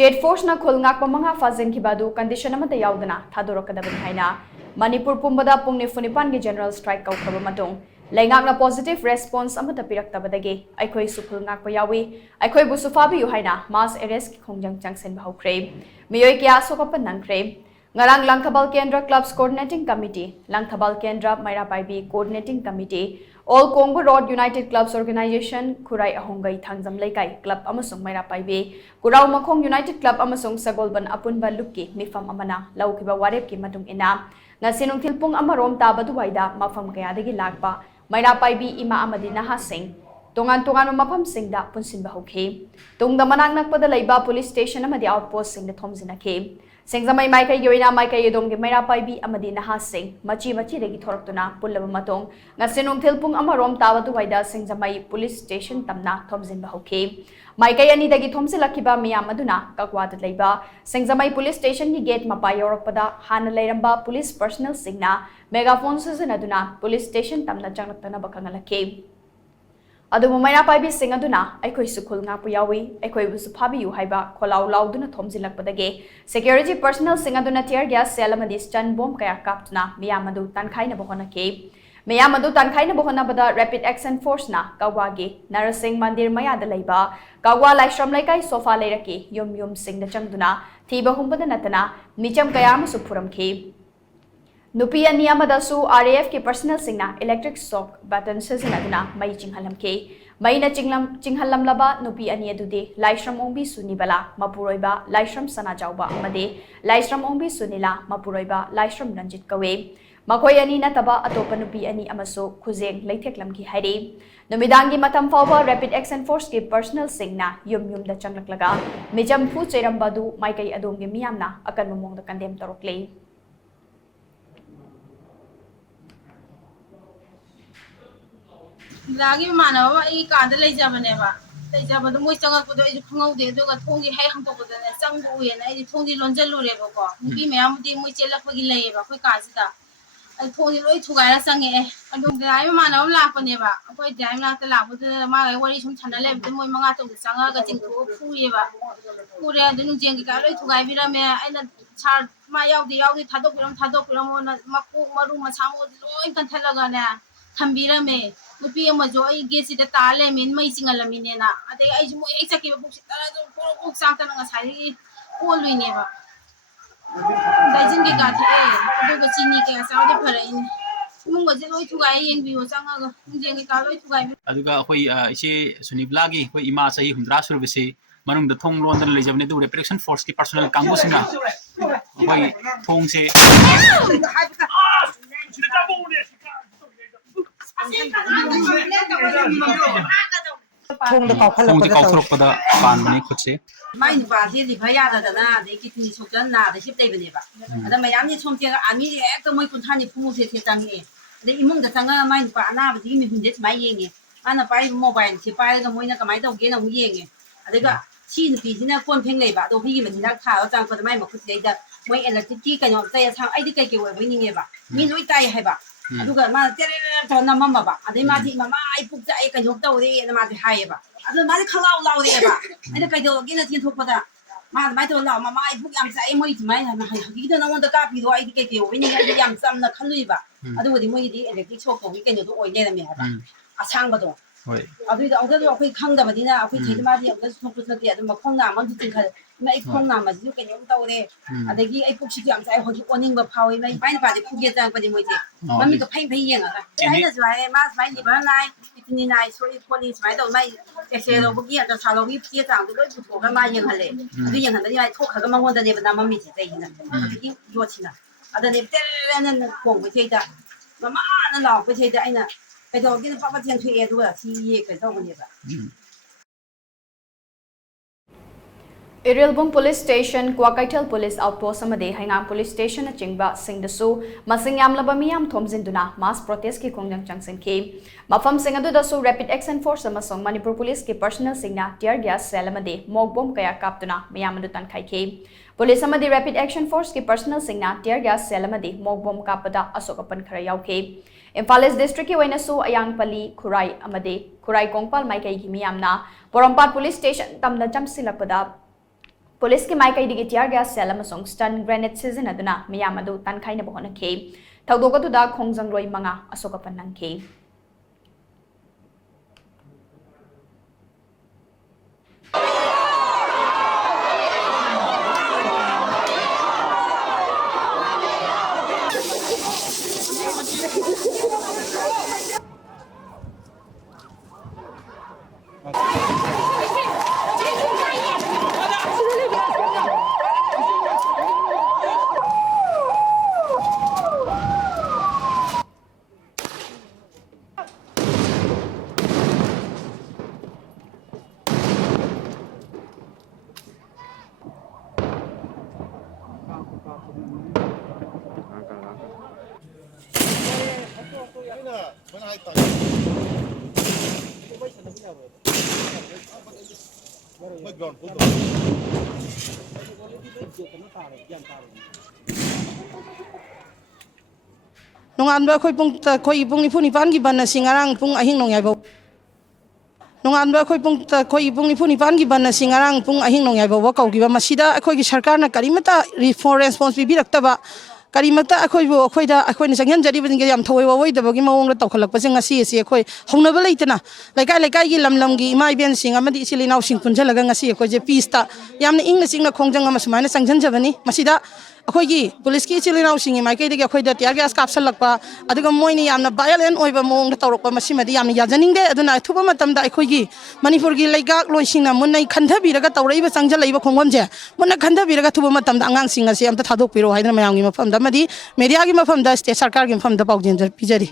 State Force na khul ngakpa manga Changsinkhiba du condition amata yaudana thadorokadabani haina Manipur pumbada pung nifunipan gi general strike kaukhaba matung laingakna positive response amata piraktabadagi Eikhoi khul ngakpa yaowi eikhoibusu phabiyu haina mass arrest ki Khongjang Changsinkhiba hokre Meeoi ki Asok-Apan nangkhre ngarang Langthabal Kendra Clubs Coordinating Committee Langthabal Kendra Mapaham Coordinating Committee All Congo Road United Clubs Organization Kurai Ahongai Thangjam Laikai Club amasung Mapaham Kurau Makhong United Club amasung Sagolban Apunba Lukki mifam amana laukiba warep ki matung ina Ngasi nungthilpung amarom tabadu waida mafam Kayadagi lakpa Mapaham ima amadi nahasing tongan mapam singda punsinba hokhe tungda manang nakpada laiba police station amadi outpost singda thomjinakhe Sengzamai Maikai Yoina Maikai Yodom ge Mapaham amadi nahasing machi degi thoraktuna pullaba matong ngasinung thilpung amarom tabadu waida Sengzamai police station tamna thomjinba hokhe Maikai ani dagi thomsilakiba miyam aduna kakwada laiba Sengzamai police station gi gate mapa yorakpada hana lairamba police personnel singna megaphone sizinaduna police station tamna changlaktana bakangalakhe Adumu Mapaham sing aduna Eikhoi khul ngakpa yaowi eikhoibusu phabiyu haiba kholau lauduna thomjilakpadage security personnel sing aduna tear gas cell amadi stun bomb kaya kaptuna miyam adu tankhaina bahonake miyam adu tankhaina bahonabada rapid action force na kawagi narasing mandir mayada laiba kawa laishram laikai sofa leiraki yum sing da changduna thiba humbada natana micham kaya amasu phuramkhe Nupi ani amadasu RAF ki personnel singna electric shock button sizinaduna mai chinghalamke maina chinghalamlaba nupi ani adude laishram ongbi sunibala mapuroiba laishram sanajauba amade laishram ongbi sunila mapuroiba laishram ranjit kawe makhoi ani nataba atopa nupi ani amaso khujeng leitheklamki hairi numidangi matam fawba rapid action force ki personnel singna yum da changlaklaga mijam phu cheirambadu maikai adomgi miyamna akan momongda kandem torokle Lagi mana ba I kada lai jabane ba lai jabadu moi changa ko do I khangau de do ga thongi hai hang to ko da chang bu ye na I thongi lonjal lu re ba ko ni meyam di moi chelak ba gi lai ba koi ka ji da ai thongi loi thugai ra sang e adum da ai mana la pa ne ba koi dai na ta la bu da ma ga wari sum thana le de moi manga to changa ga jing thu phu ye ba pu re de nu jeng gi ka loi thugai bi ra me ai na char ma yaw di thadok biram na makku maru ma chamo loi kan thala ga na thambira me nupi amajo ai gesi da tale min mai chingalamine na ade ai mo ek chaki bu sitara jo pok sang ta nga sai ko luine ba dajin ge ka the adu ga chini ke sa de phara in mung ga je loi thugai yeng bi o changa ga jeng ge ka loi thugai aduga hoi ise suniblagi hoi ima sahi humdra survise manung da thong lon da lejabne du reproduction force ki personnel kangu singa hoi thong se thong da kauthorokpada panmani khutse mai ni ba de li phaya da na de ki ti sokjan na de sip dei bane ba ada mayam ni somte ga ami ek to moi kun thani phumu se se tang ni de imung da tanga mai ni ba na ba ji mi hun de mai yenge ana pai mobile si pai ga moi na ka mai dau ge na mu yenge ada ga chi ni pi sina kon pheng lei ba do phi mi na tha ga chang ko mai ma khut dei da moi electric ki ka nyom sai sang ai di kai ke wai bai ni nge ba mi loi tai hai ba aduga ma tere to na mama ba adai ma di mama ai puk ja ai ka nyok tau de na ma di hai ba adu ma di khalau lau de ba ai kai do gi na tin thok pa da ma mai to lau mama ai puk yam sai moi ti mai na hai gi da na won da ka pi do ai di kai ke wai ni ai yam sam na khalui ba adu di moi di electric shock ko gi kai do oi ne na me ha ba asang ba do hoi adu da ong da do khoi khang da ba di na khoi thi ma di ong da thok pu ti adu ma khong na ma du tin khal mai khong na ma ju kai nyok tau de adagi ai puk si yam sai ho ji oning ba phau mai pai na ba di puk ye tang pa di moi ti mami ka phai phai yeng a ai na zai ma mai ni ba nai ni nai so I police mai do mai ke se do bu gi da sa lo wi pie tang do loi bu tho ga ma yeng ha le adu yeng han da ni ai thok kha ga ma ngon da ne ba na mami ji dai na adagi yo chi na ada ne tere na khong bu chei da mama na lao bu chei da ai na kai do gi na pa pa tian thui e do chi ye kai do ne ba Irilbung Police Station, Kwakaitel Police Outpost amade Haingang Police Station na chingba singdasu masing yamlaba miyam thomjinduna mass protest ki Khongjang Changsinkhe mafam singadu dasu rapid action force amasong Manipur Police ki personnel singna tear gas cell amade mock bomb kaya kaptuna miyam adu tankhaikhe Police amade rapid action force ki personnel singna tear gas cell amade mock bomb kapada Asok-Apan khara yaukhe Imphal East District ki wainasu Ayangpali Khurai amade Khurai Kongpal maikai ki miyamna Porampat Police Station tamna chamsilakpada police की माइकैदगी tear gas shell अमसुंग stun grenade सिजनदुना मियाम अदु तनखाइनब होनखि थौदोकदुदा खोंगजंग रोई मंगा असोक-अपन नंखि Nonganba khoi pung ni phuni pan gi ban singarang pung ahing nong yai bo Nonganba khoi pung ni phuni pan gi ban singarang pung ahing nong yai bo wa kau gi ba masida akhoi gi sarkar na karimata reform response bi raktaba karimata akhoi bo akhoi da akhoi ni sangyan jari bin ge yam thoi wa woi da ba gi mawong la tawkhalak pa sing ngasi si akhoi hongna ba leitana laikai gi lamlam gi mai ben sing amadi sili naw sing punjalaga ngasi akhoi je pista yamna ingna singna khongjang ama sumaina sangjan jabani masida अखोगी police की चिलिनाव सिंगी माइकैदे अखोइदा tear gas कापसलकपा अदुगा मोइनी यामना वायलेंट ओइबा मोंग तौरकपा मसिमदि यामना याजनिंगदे अदुना अथुबा मतमदा अखोगी मणिपुर की लैगाक लोइसिंगना मुन्नै खन्थबिरगा तौरैबा चंगजलैबा खोंगमजे मुन्ना खन्थबिरगा थुबा मतमदा अंगांसिंग असे अमता थादोकपिरो हाइदना मयामगी मफमदा मदि मीडिया की मफमदा स्टेट सरकार की मफमदा पाउजेन पिजरी